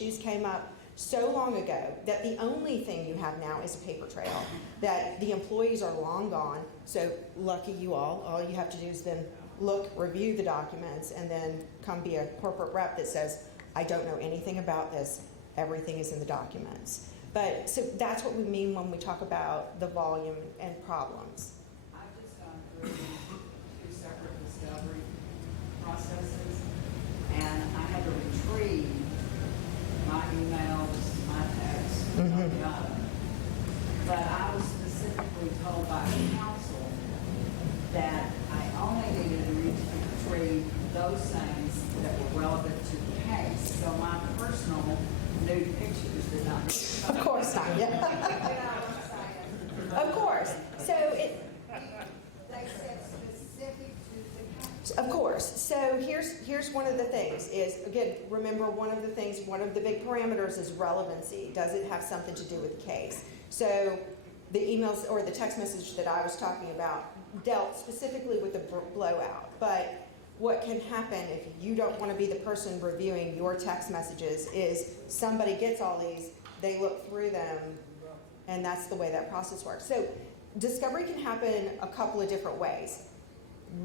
issues came up so long ago that the only thing you have now is a paper trail, that the employees are long gone. So lucky you all you have to do is then look, review the documents, and then come be a corporate rep that says, I don't know anything about this, everything is in the documents. But so that's what we mean when we talk about the volume and problems. I've just gone through 2 separate discovery processes, and I had to retrieve my emails, my texts, but I was specifically told by counsel that I only needed to retrieve those things that were relevant to the case. So my personal nude pictures did not. Of course not. Yeah. Of course. So they said specific to the case. Of course. So here's one of the things is, again, remember one of the big parameters is relevancy. Does it have something to do with the case? So the emails or the text message that I was talking about dealt specifically with the blowout. But what can happen if you don't want to be the person reviewing your text messages is somebody gets all these, they look through them, and that's the way that process works. So discovery can happen a couple of different ways.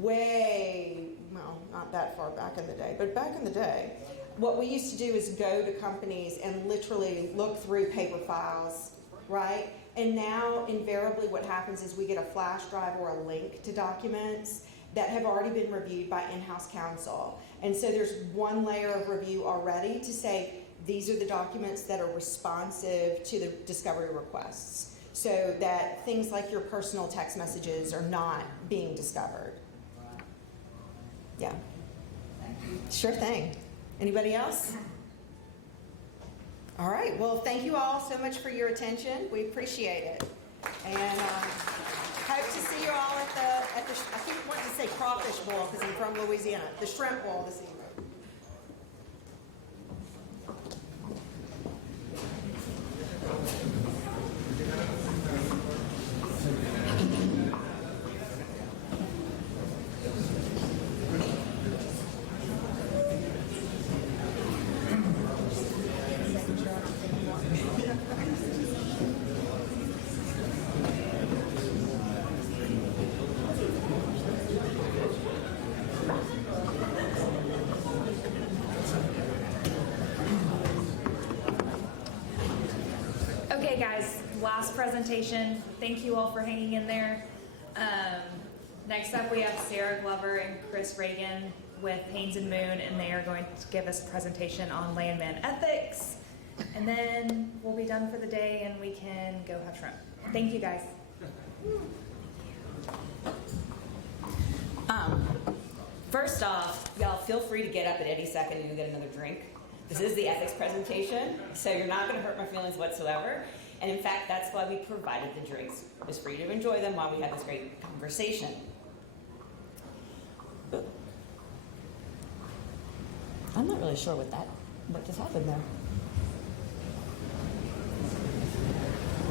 Well, not that far back in the day, but back in the day, what we used to do is go to companies and literally look through paper files, right? And now invariably what happens is we get a flash drive or a link to documents that have already been reviewed by in-house counsel. And so there's one layer of review already to say, these are the documents that are responsive to the discovery requests, so that things like your personal text messages are not being discovered. Yeah. Thank you. Sure thing. Anybody else? All right. Well, thank you all so much for your attention. We appreciate it. And hope to see you all at the I keep wanting to say crawfish bowl because I'm from Louisiana, the shrimp bowl this evening. Okay guys, last presentation. Thank you all for hanging in there. Next up we have Sarah Glover and Chris Reagan with Haynes and Moon, and they are going to give us a presentation on landman ethics. And then we'll be done for the day and we can go have shrimp. Thank you guys. First off, y'all feel free to get up at any second and get another drink. This is the ethics presentation, so you're not going to hurt my feelings whatsoever. And in fact, that's why we provided the drinks, just for you to enjoy them while we have this great conversation. I'm not really sure what just happened there.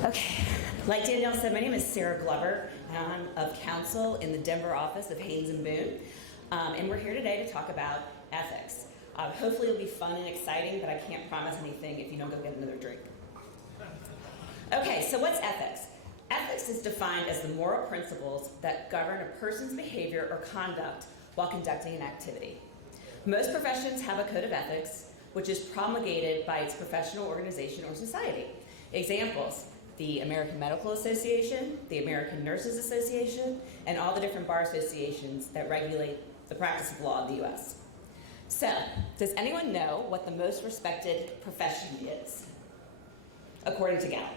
Okay, like Danielle said, my name is Sarah Glover, and I'm of counsel in the Denver office of Haynes and Boone. And we're here today to talk about ethics. Hopefully it'll be fun and exciting, but I can't promise anything if you don't go get another drink. Okay, so what's ethics? Ethics is defined as the moral principles that govern a person's behavior or conduct while conducting an activity. Most professions have a code of ethics, which is promulgated by its professional organization or society. Examples: the American Medical Association, the American Nurses Association, and all the different bar associations that regulate the practice of law in the U.S. So, does anyone know what the most respected profession is, according to Gallup?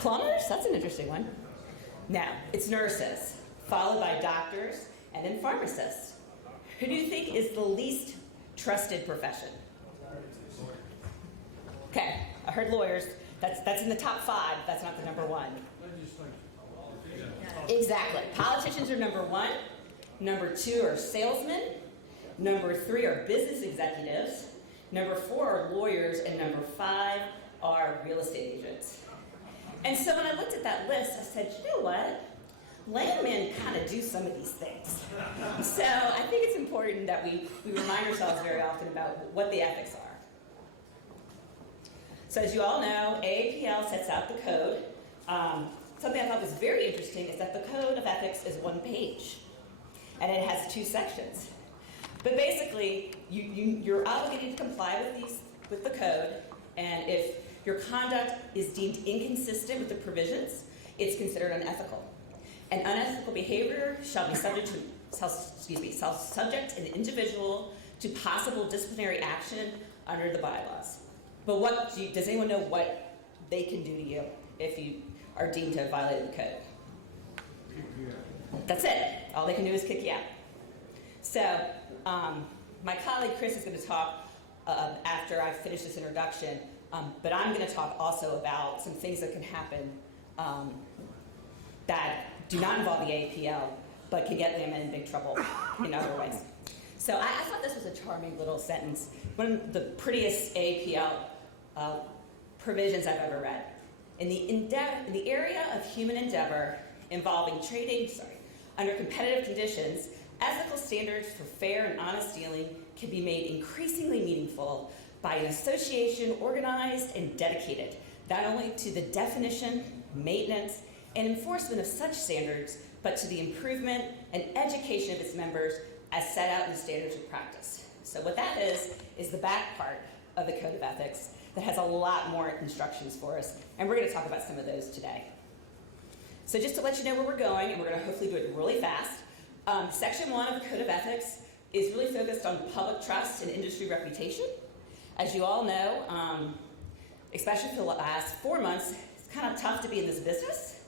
Plumbers? That's an interesting one. No, it's nurses, followed by doctors, and then pharmacists. Who do you think is the least trusted profession? Okay, I heard lawyers. That's in the top 5. That's not the number 1. Exactly. Politicians are number 1. Number 2 are salesmen. Number 3 are business executives. Number 4 are lawyers. And number 5 are real estate agents. And so when I looked at that list, I said, you know what? landmen kind of do some of these things. So I think it's important that we remind ourselves very often about what the ethics are. So as you all know, AAPL sets out the code. Something I thought was very interesting is that the code of ethics is one page, and it has 2 sections. But basically, you're obligated to comply with the code, and if your conduct is deemed inconsistent with the provisions, it's considered unethical. And unethical behavior shall be subject an individual to possible disciplinary action under the bylaws. But does anyone know what they can do to you if you are deemed to have violated the code? That's it. All they can do is kick you out. So my colleague Chris is going to talk after I finish this introduction, but I'm going to talk also about some things that can happen that do not involve the APL, but can get them in big trouble in other ways. So I thought this was a charming little sentence. One of the prettiest APL provisions I've ever read. In the area of human endeavor involving trading, under competitive conditions, ethical standards for fair and honest dealing can be made increasingly meaningful by an association organized and dedicated, not only to the definition, maintenance, and enforcement of such standards, but to the improvement and education of its members as set out in the standards of practice. So what that is the back part of the Code of Ethics that has a lot more instructions for us, and we're going to talk about some of those today. So just to let you know where we're going, and we're going to hopefully do it really fast, Section 1 of the Code of Ethics is really focused on public trust and industry reputation. As you all know, especially for the last 4 months, it's kind of tough to be in this business.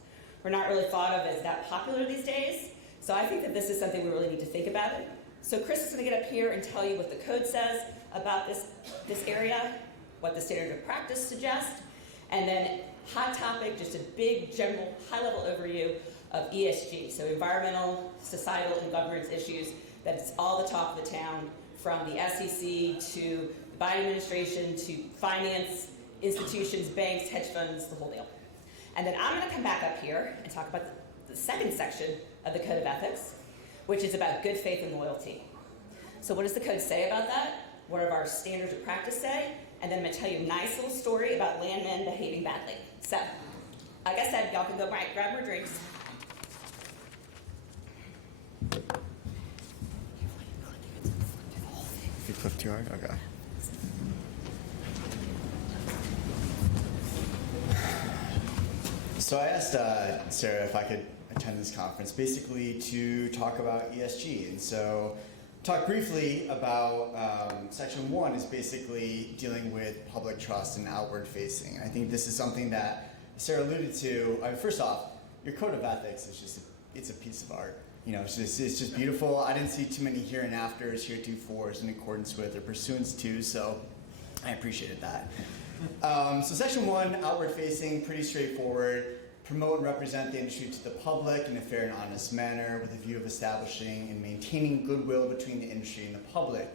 We're not really thought of as that popular these days, so I think that this is something we really need to think about. So Chris is going to get up here and tell you what the code says about this area, what the standard of practice suggests, and then hot topic, just a big general high-level overview of ESG, so environmental, societal, and governance issues. That's all the talk of the town, from the SEC to the Biden administration to finance, institutions, banks, hedge funds, the whole deal. And then I'm going to come back up here and talk about the second section of the Code of Ethics, which is about good faith and loyalty. So what does the code say about that? What do our standards of practice say? And then I'm going to tell you a nice little story about landmen behaving badly. So, like I said, y'all can go grab more drinks. If you click too hard? Okay. So I asked Sarah if I could attend this conference, basically to talk about ESG. And so talk briefly about Section 1 is basically dealing with public trust and outward facing. I think this is something that Sarah alluded to. First off, your code of ethics is just, it's a piece of art. You know, it's just beautiful. I didn't see too many here and afters, heretofores in accordance with or pursuants to, so I appreciated that. So Section 1, outward facing, pretty straightforward. Promote and represent the industry to the public in a fair and honest manner with a view of establishing and maintaining goodwill between the industry and the public.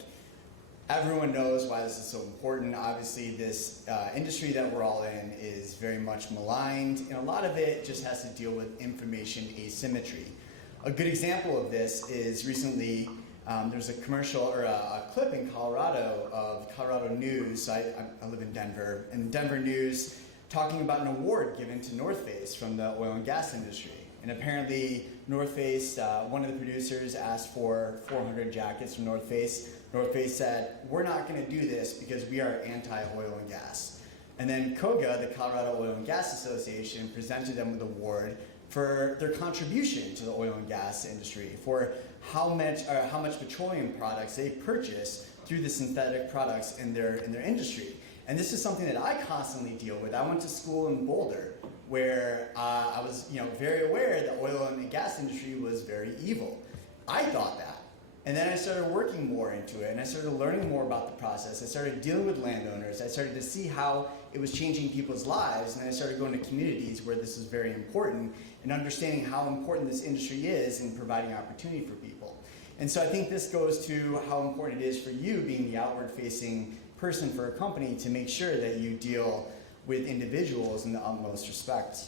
Everyone knows why this is so important. Obviously, this industry that we're all in is very much maligned, and a lot of it just has to deal with information asymmetry. A good example of this is recently there's a commercial or a clip in Colorado of Colorado News. I live in Denver, and Denver News talking about an award given to North Face from the oil and gas industry. And apparently North Face, one of the producers asked for 400 jackets from North Face. North Face said, we're not gonna do this because we are anti-oil and gas. And then COGA, the Colorado Oil and Gas Association, presented them with an award for their contribution to the oil and gas industry, for how much petroleum products they purchase through the synthetic products in their industry. And this is something that I constantly deal with. I went to school in Boulder, where I was very aware that oil and gas industry was very evil. I thought that. And then I started working more into it, and I started learning more about the process. I started dealing with landowners. I started to see how it was changing people's lives, and then I started going to communities where this is very important, and understanding how important this industry is in providing opportunity for people. And so I think this goes to how important it is for you, being the outward-facing person for a company, to make sure that you deal with individuals in the utmost respect.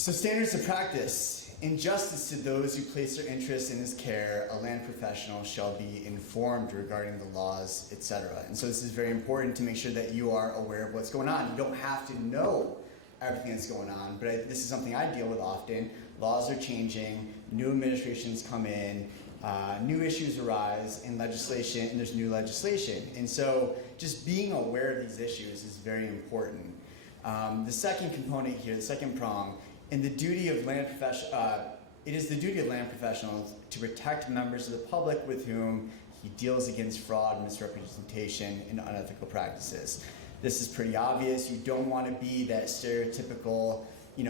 So standards of practice. In justice to those who place their interest in his care, a land professional shall be informed regarding the laws, etc. And so this is very important to make sure that you are aware of what's going on. You don't have to know everything that's going on, but this is something I deal with often. Laws are changing, new administrations come in, new issues arise in legislation, and there's new legislation. And so just being aware of these issues is very important. The second component here, the second prong, in the duty of land it is the duty of land professionals to protect members of the public with whom he deals against fraud, misrepresentation, and unethical practices. This is pretty obvious. You don't want to be that stereotypical, in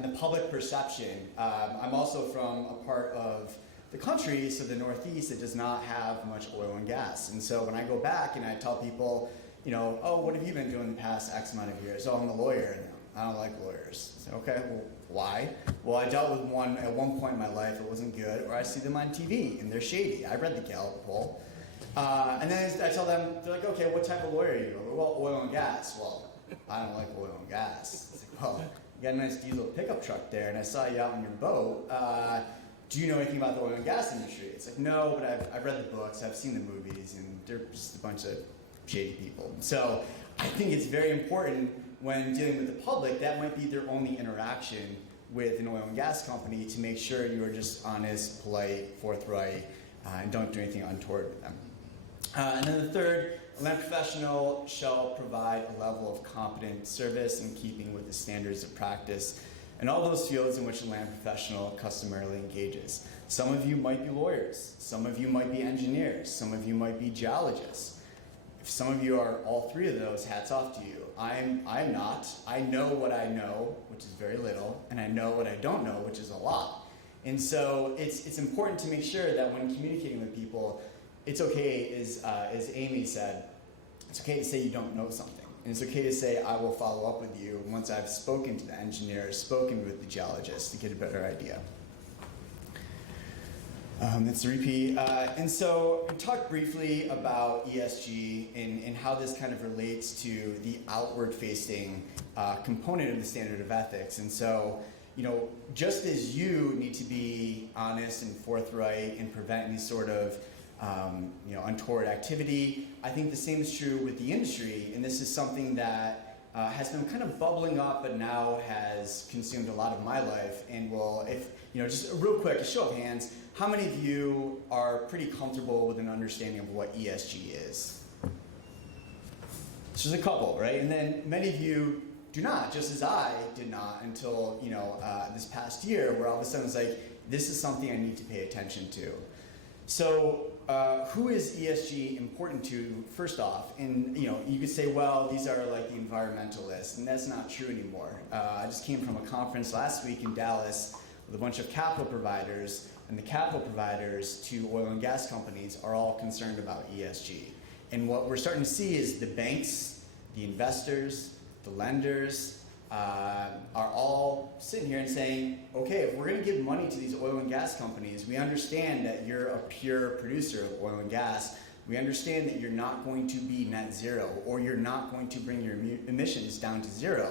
the public perception. I'm also from a part of the country, so the Northeast, that does not have much oil and gas. And so when I go back and I tell people, oh, what have you been doing the past X amount of years? Oh, I'm a lawyer. And I don't like lawyers. I say, okay, well, why? Well, I dealt with one at one point in my life. It wasn't good. Or I see them on TV and they're shady. I read the Gallup poll. And then I tell them, they're like, okay, what type of lawyer are you? Well, oil and gas. Well, I don't like oil and gas. It's like, well, you got a nice diesel pickup truck there, and I saw you out on your boat. Do you know anything about the oil and gas industry? It's like, no, but I've read the books, I've seen the movies, and they're just a bunch of shady people. So I think it's very important when dealing with the public, that might be their only interaction with an oil and gas company, to make sure you are just honest, polite, forthright, and don't do anything untoward with them. And then the third, a land professional shall provide a level of competent service in keeping with the standards of practice in all those fields in which a land professional customarily engages. Some of you might be lawyers, some of you might be engineers, some of you might be geologists. If some of you are all three of those, hats off to you. I'm not. I know what I know, which is very little, and I know what I don't know, which is a lot. And so it's important to make sure that when communicating with people, it's okay, as Amy said, it's okay to say you don't know something. And it's okay to say, I will follow up with you once I've spoken to the engineer, spoken with the geologist to get a better idea. That's a repeat. And so we talked briefly about ESG and how this kind of relates to the outward-facing component of the standard of ethics. And so, just as you need to be honest and forthright and prevent any sort of untoward activity, I think the same is true with the industry. And this is something that has been kind of bubbling up, but now has consumed a lot of my life. And just real quick, a show of hands, how many of you are pretty comfortable with an understanding of what ESG is? So there's a couple, right? And then many of you do not, just as I did not until this past year, where all of a sudden it's like, this is something I need to pay attention to. So who is ESG important to, first off? And you could say, well, these are like the environmentalists, and that's not true anymore. I just came from a conference last week in Dallas with a bunch of capital providers, and the capital providers to oil and gas companies are all concerned about ESG. And what we're starting to see is the banks, the investors, the lenders are all sitting here and saying, okay, if we're going to give money to these oil and gas companies, we understand that you're a pure producer of oil and gas. We understand that you're not going to be net zero, or you're not going to bring your emissions down to zero.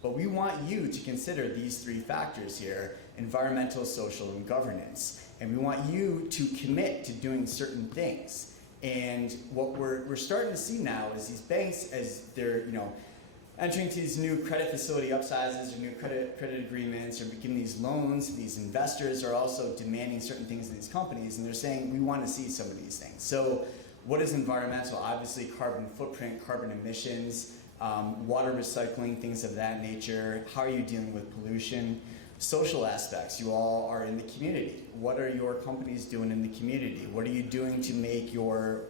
But we want you to consider these three factors here: environmental, social, and governance. And we want you to commit to doing certain things. And what we're starting to see now is these banks, as they're entering into these new credit facility upsizes or new credit agreements or giving these loans, these investors are also demanding certain things in these companies, and they're saying, we want to see some of these things. So what is environmental? Obviously carbon footprint, carbon emissions, water recycling, things of that nature. How are you dealing with pollution? Social aspects, you all are in the community. What are your companies doing in the community? What are you doing to make your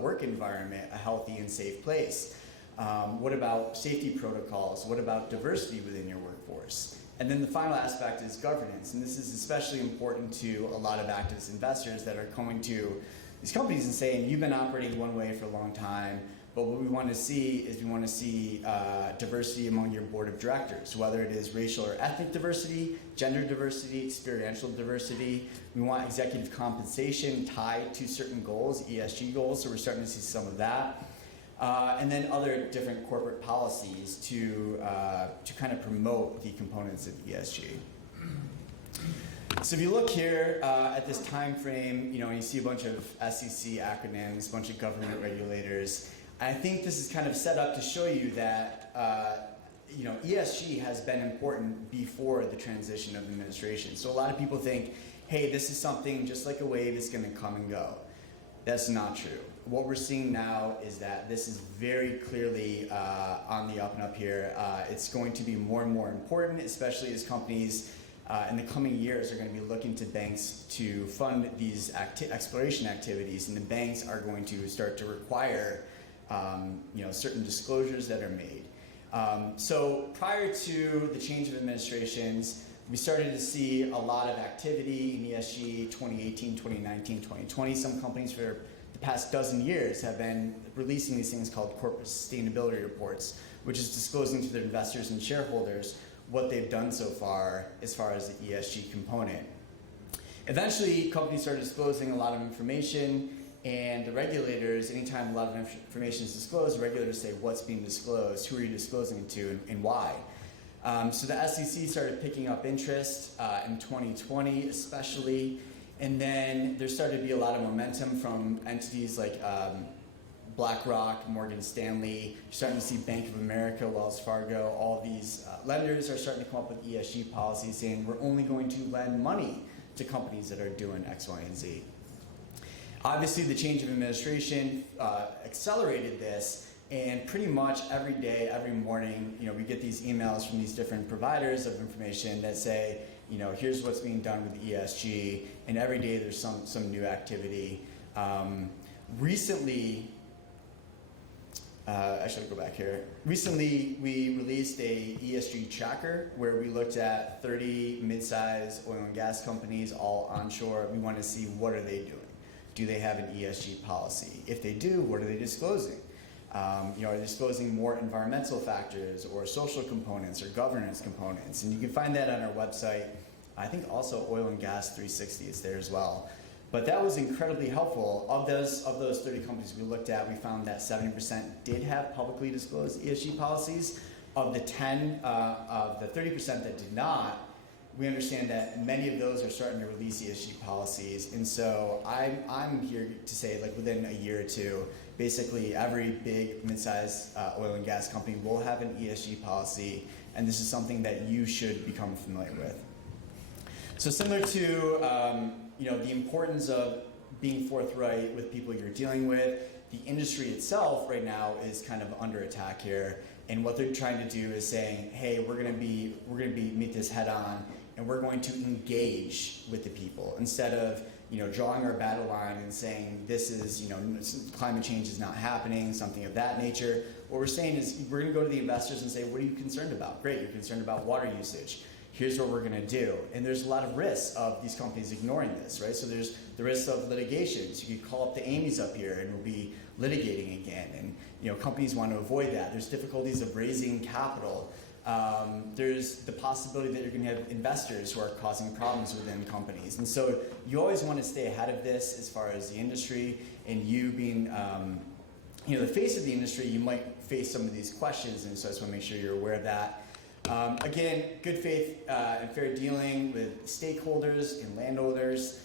work environment a healthy and safe place? What about safety protocols? What about diversity within your workforce? And then the final aspect is governance. And this is especially important to a lot of activist investors that are coming to these companies and saying, you've been operating one way for a long time, but what we want to see is diversity among your board of directors, whether it is racial or ethnic diversity, gender diversity, experiential diversity. We want executive compensation tied to certain goals, ESG goals, so we're starting to see some of that. and then other different corporate policies to kind of promote the components of ESG. So if you look here at this time frame, you see a bunch of SEC acronyms, a bunch of government regulators. I think this is kind of set up to show you that ESG has been important before the transition of administration. So a lot of people think, hey, this is something just like a wave, it's going to come and go. That's not true. What we're seeing now is that this is very clearly on the up and up here. It's going to be more and more important, especially as companies in the coming years are going to be looking to banks to fund these exploration activities, and the banks are going to start to require certain disclosures that are made. So prior to the change of administrations, we started to see a lot of activity in ESG 2018, 2019, 2020. Some companies for the past dozen years have been releasing these things called corporate sustainability reports, which is disclosing to their investors and shareholders what they've done so far as the ESG component. Eventually, companies started disclosing a lot of information, and the regulators, anytime a lot of information is disclosed, the regulators say, what's being disclosed, who are you disclosing it to, and why? So the SEC started picking up interest in 2020 especially, and then there started to be a lot of momentum from entities like BlackRock, Morgan Stanley. You're starting to see Bank of America, Wells Fargo, all these lenders are starting to come up with ESG policies saying we're only going to lend money to companies that are doing X, Y, and Z. Obviously, the change of administration accelerated this, and pretty much every day, every morning, we get these emails from these different providers of information that say, here's what's being done with ESG, and every day there's some new activity. Recently, I should go back here. Recently, we released a ESG tracker where we looked at 30 mid-sized oil and gas companies, all onshore. We want to see what are they doing. Do they have an ESG policy? If they do, what are they disclosing? Are they disclosing more environmental factors or social components or governance components? And you can find that on our website. I think also Oil and Gas 360 is there as well. But that was incredibly helpful. Of those 30 companies we looked at, we found that 70% did have publicly disclosed ESG policies. Of the 30% that did not, we understand that many of those are starting to release ESG policies. And so I'm here to say, within a year or two, basically every big mid-sized oil and gas company will have an ESG policy, and this is something that you should become familiar with. So similar to the importance of being forthright with people you're dealing with, the industry itself right now is kind of under attack here, and what they're trying to do is saying, hey, we're going to meet this head on, and we're going to engage with the people instead of drawing our battle line and saying this is climate change is not happening, something of that nature. What we're saying is we're going to go to the investors and say, what are you concerned about? Great, you're concerned about water usage. Here's what we're going to do. And there's a lot of risks of these companies ignoring this, right? So there's the risk of litigation. So you could call up the Amy's up here and we'll be litigating again. And companies want to avoid that. There's difficulties of raising capital. There's the possibility that you're going to have investors who are causing problems within companies. And so you always want to stay ahead of this as far as the industry, and you being the face of the industry, you might face some of these questions, and so I just want to make sure you're aware of that. Again, good faith and fair dealing with stakeholders and landowners.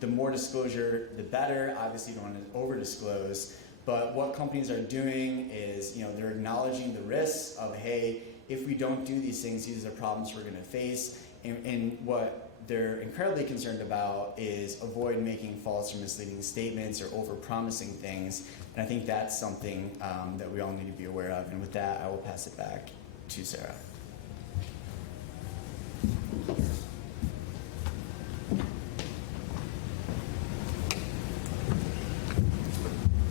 The more disclosure, the better. Obviously, you don't want to over-disclose. But what companies are doing is, they're acknowledging the risks of, hey, if we don't do these things, these are problems we're going to face. And what they're incredibly concerned about is avoid making false or misleading statements or over-promising things. And I think that's something that we all need to be aware of. And with that, I will pass it back to Sarah.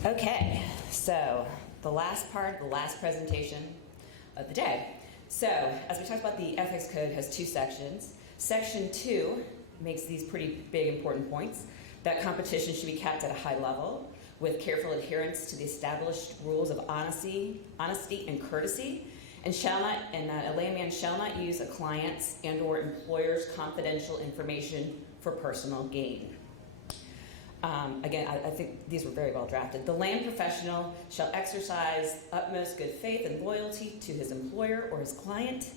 Okay, so the last part, the last presentation of the day. So, as we talked about, the ethics code has 2 sections. Section 2 makes these pretty big important points, that competition should be kept at a high level with careful adherence to the established rules of honesty and courtesy, and a landman shall not use a client's and or employer's confidential information for personal gain. Again, I think these were very well drafted. The land professional shall exercise utmost good faith and loyalty to his employer or his client,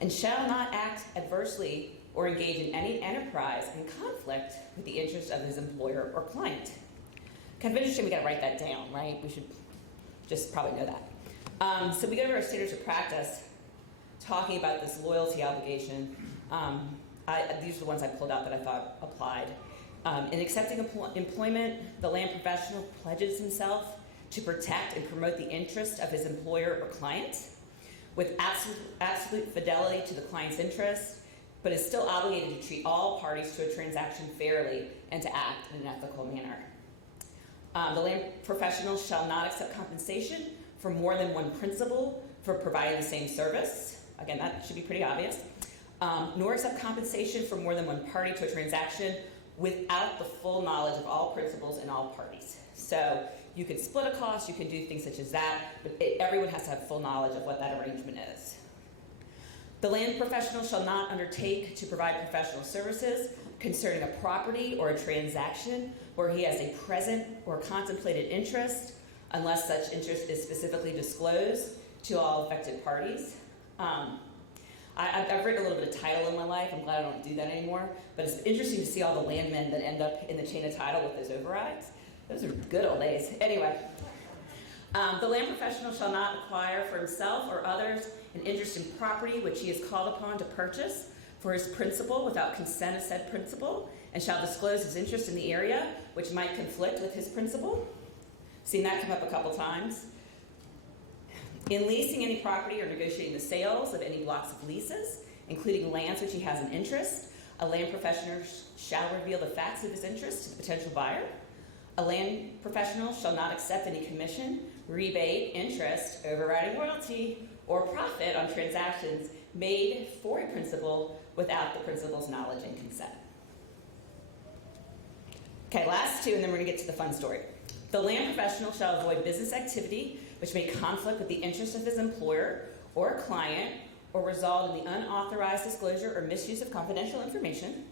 and shall not act adversely or engage in any enterprise in conflict with the interests of his employer or client. Kind of interesting, we gotta write that down, right? We should just probably know that. So we go to our standards of practice, talking about this loyalty obligation. These are the ones I pulled out that I thought applied. In accepting employment, the land professional pledges himself to protect and promote the interest of his employer or client with absolute fidelity to the client's interests, but is still obligated to treat all parties to a transaction fairly and to act in an ethical manner. The land professional shall not accept compensation for more than one principal for providing the same service. Again, that should be pretty obvious. Nor accept compensation for more than one party to a transaction without the full knowledge of all principals and all parties. So you can split a cost, you can do things such as that, but everyone has to have full knowledge of what that arrangement is. The land professional shall not undertake to provide professional services concerning a property or a transaction where he has a present or contemplated interest unless such interest is specifically disclosed to all affected parties. I've written a little bit of title in my life. I'm glad I don't do that anymore. But it's interesting to see all the landmen that end up in the chain of title with those overrides. Those are good old days. Anyway, the land professional shall not acquire for himself or others an interest in property which he is called upon to purchase for his principal without consent of said principal, and shall disclose his interest in the area which might conflict with his principal. Seen that come up a couple times. In leasing any property or negotiating the sales of any blocks of leases, including lands which he has an interest, a land professional shall reveal the facts of his interest to the potential buyer. A land professional shall not accept any commission, rebate, interest, overriding royalty, or profit on transactions made for a principal without the principal's knowledge and consent. Okay, last two, and then we're going to get to the fun story. The land professional shall avoid business activity which may conflict with the interest of his employer or client or result in the unauthorized disclosure or misuse of confidential information.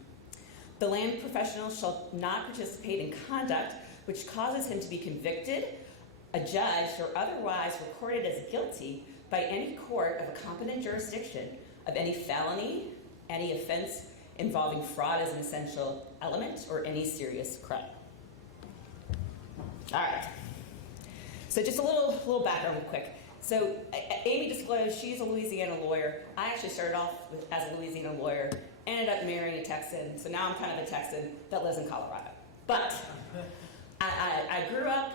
The land professional shall not participate in conduct which causes him to be convicted, adjudged, or otherwise recorded as guilty by any court of a competent jurisdiction of any felony, any offense involving fraud as an essential element, or any serious crime. All right. So just a little background real quick. So Amy disclosed she's a Louisiana lawyer. I actually started off as a Louisiana lawyer, ended up marrying a Texan, so now I'm kind of a Texan that lives in Colorado. But I grew up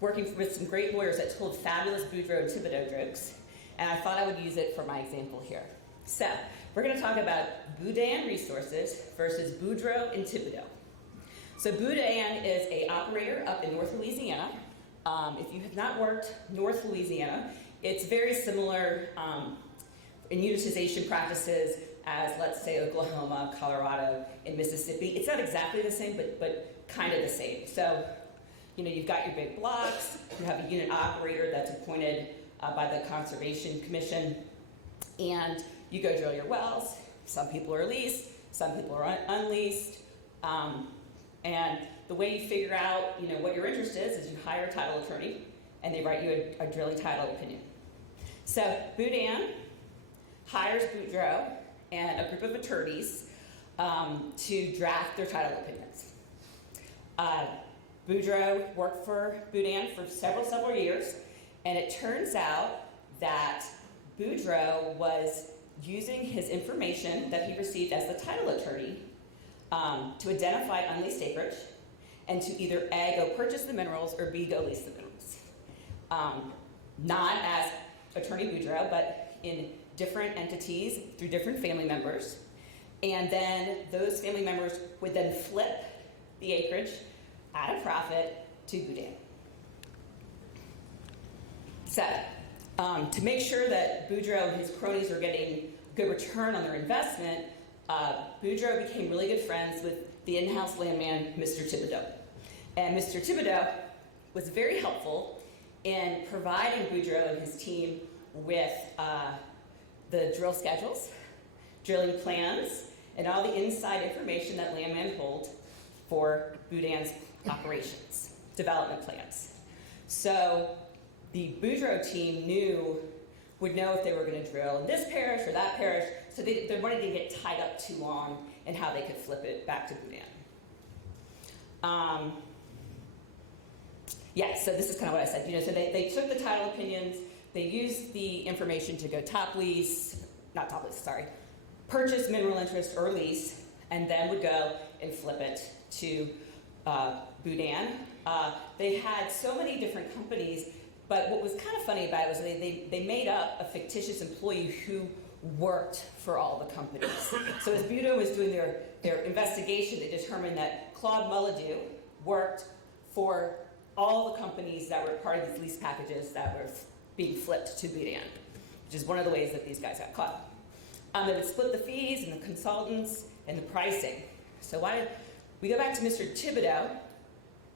working with some great lawyers that told fabulous Boudreaux and Thibodeau jokes, and I thought I would use it for my example here. So we're going to talk about Boudin Resources versus Boudreaux and Thibodeau. So Boudin is an operator up in North Louisiana. If you have not worked North Louisiana, it's very similar in unitization practices as, let's say, Oklahoma, Colorado, and Mississippi. It's not exactly the same, but kind of the same. So, you know, you've got your big blocks, you have a unit operator that's appointed by the Conservation Commission, and you go drill your wells. Some people are leased, some people are unleased, and the way you figure out, you know, what your interest is you hire a title attorney, and they write you a drilling title opinion. So Boudin hires Boudreaux and a group of attorneys to draft their title opinions. Boudreaux worked for Boudin for several years, and it turns out that Boudreaux was using his information that he received as the title attorney to identify unleased acreage, and to either A, go purchase the minerals, or B, go lease the minerals. Not as Attorney Boudreaux, but in different entities through different family members. And then those family members would then flip the acreage at a profit to Boudin. So, to make sure that Boudreaux and his cronies were getting good return on their investment, Boudreaux became really good friends with the in-house landman, Mr. Thibodeau. And Mr. Thibodeau was very helpful in providing Boudreaux and his team with the drill schedules, drilling plans, and all the inside information that landmen hold for Boudin's operations, development plans. So the Boudreaux team would know if they were going to drill in this parish or that parish, so they wanted to get tied up too long and how they could flip it back to Boudin. Yeah, so this is kind of what I said. So they took the title opinions, they used the information to go purchase mineral interest or lease, and then would go and flip it to Boudin. They had so many different companies, but what was kind of funny about it was they made up a fictitious employee who worked for all the companies. So as Boudin was doing their investigation, they determined that Claude Mullidew worked for all the companies that were part of these lease packages that were being flipped to Boudin, which is one of the ways that these guys got caught. They would split the fees and the consultants and the pricing. So we go back to Mr. Thibodeau.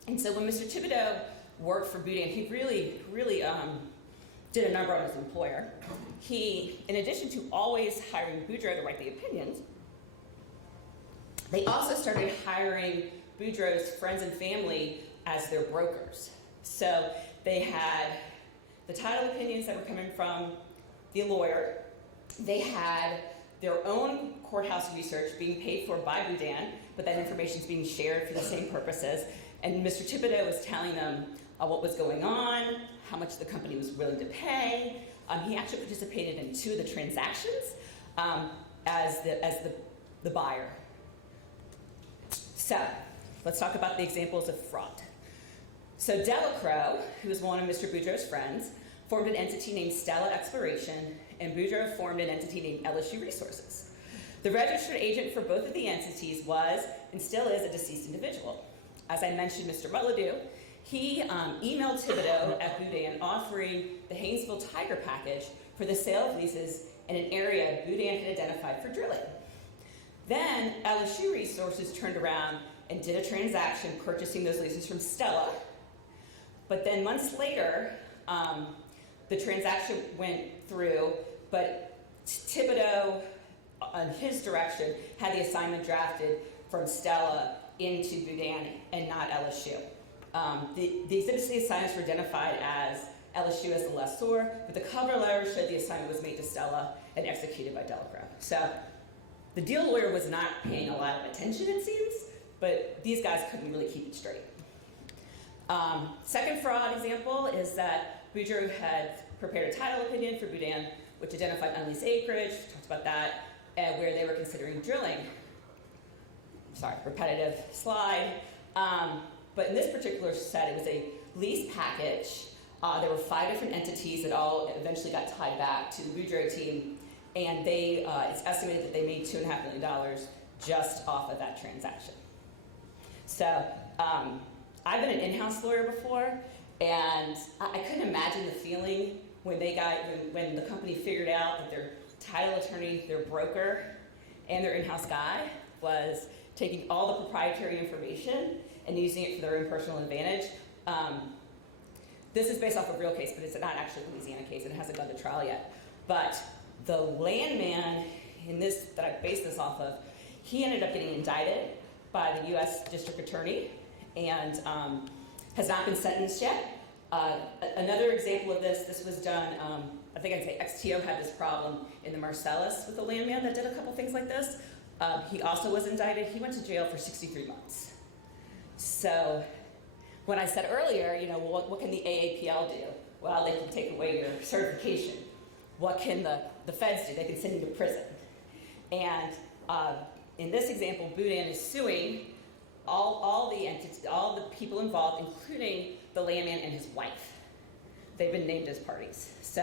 And so when Mr. Thibodeau worked for Boudin, he really did a number on his employer. He, in addition to always hiring Boudreaux to write the opinions, they also started hiring Boudreaux's friends and family as their brokers. So they had the title opinions that were coming from the lawyer. They had their own courthouse research being paid for by Boudin, but that information is being shared for the same purposes. And Mr. Thibodeau was telling them what was going on, how much the company was willing to pay. He actually participated in 2 of the transactions as the buyer. So let's talk about the examples of fraud. So Delacroix, who was one of Mr. Boudreaux's friends, formed an entity named Stella Exploration, and Boudreaux formed an entity named LSU Resources. The registered agent for both of the entities was, and still is, a deceased individual. As I mentioned, Mr. Mullidew, he emailed Thibodeau at Boudin offering the Haynesville Tiger package for the sale of leases in an area Boudin had identified for drilling. Then LSU Resources turned around and did a transaction purchasing those leases from Stella. But then months later, the transaction went through, but Thibodeau, on his direction, had the assignment drafted from Stella into Boudin and not LSU. The exhibits to the assignments were identified as LSU as the lessor, but the cover letter showed the assignment was made to Stella and executed by Delacroix. So the deal lawyer was not paying a lot of attention, it seems, but these guys couldn't really keep it straight. Second fraud example is that Boudreaux had prepared a title opinion for Boudin, which identified unleased acreage, talked about that, and where they were considering drilling. Sorry, repetitive slide. But in this particular set, it was a lease package. There were 5 different entities that all eventually got tied back to the Boudreaux team, and it's estimated that they made $2.5 million just off of that transaction. So I've been an in-house lawyer before, and I couldn't imagine the feeling when when the company figured out that their title attorney, their broker, and their in-house guy was taking all the proprietary information and using it for their own personal advantage. This is based off a real case, but it's not actually a Louisiana case, and it hasn't gone to trial yet. But the landman in this that I based this off of, he ended up getting indicted by the U.S. District Attorney and has not been sentenced yet. Another example of this was done, I think I'd say XTO had this problem in the Marcellus with the landman that did a couple things like this. He also was indicted. He went to jail for 63 months. So when I said earlier, what can the AAPL do? Well, they can take away your certification. What can the feds do? They can send you to prison. And in this example, Boudin is suing all the entities, all the people involved, including the landman and his wife. They've been named as parties. So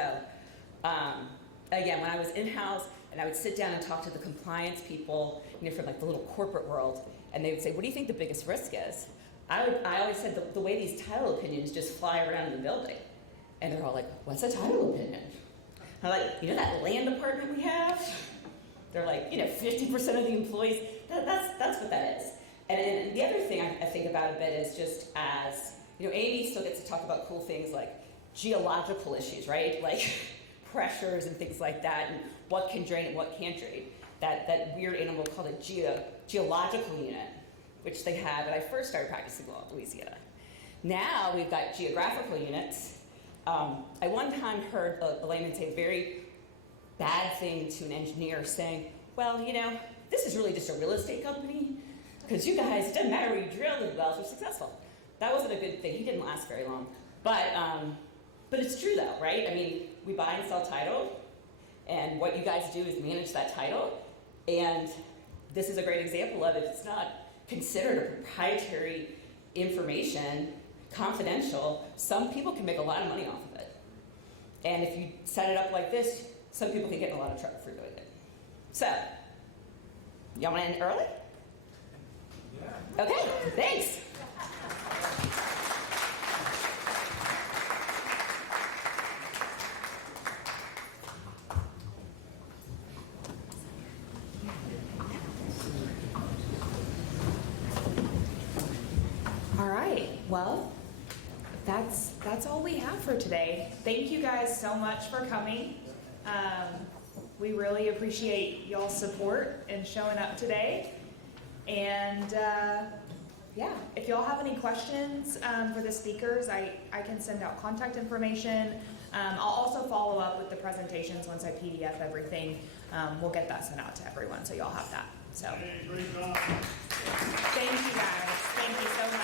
again, when I was in-house and I would sit down and talk to the compliance people, from like the little corporate world, and they would say, what do you think the biggest risk is? I always said the way these title opinions just fly around in the building. And they're all like, what's a title opinion? I'm like, that land department we have? They're like, 50% of the employees, that's what that is. And the other thing I think about a bit is just as, Amy still gets to talk about cool things like geological issues, right? Like pressures and things like that, and what can drain and what can't drain. That weird animal called a geological unit. which they had when I first started practicing law in Louisiana. Now we've got geographical units. I one time heard a layman say a very bad thing to an engineer saying, well, you know, this is really just a real estate company because you guys, it doesn't matter where you drill, the wells are successful. That wasn't a good thing. He didn't last very long. But it's true though, right? I mean, we buy and sell title, and what you guys do is manage that title. And this is a great example of it. It's not considered a proprietary information, confidential. Some people can make a lot of money off of it. And if you set it up like this, some people can get in a lot of trouble for doing it. So, y'all want to end early? Yeah. Okay, thanks. All right, well, that's all we have for today. Thank you guys so much for coming. We really appreciate y'all's support and showing up today. And yeah, if y'all have any questions for the speakers, I can send out contact information. I'll also follow up with the presentations once I PDF everything. We'll get that sent out to everyone, so y'all have that. So, thank you guys. Thank you so much.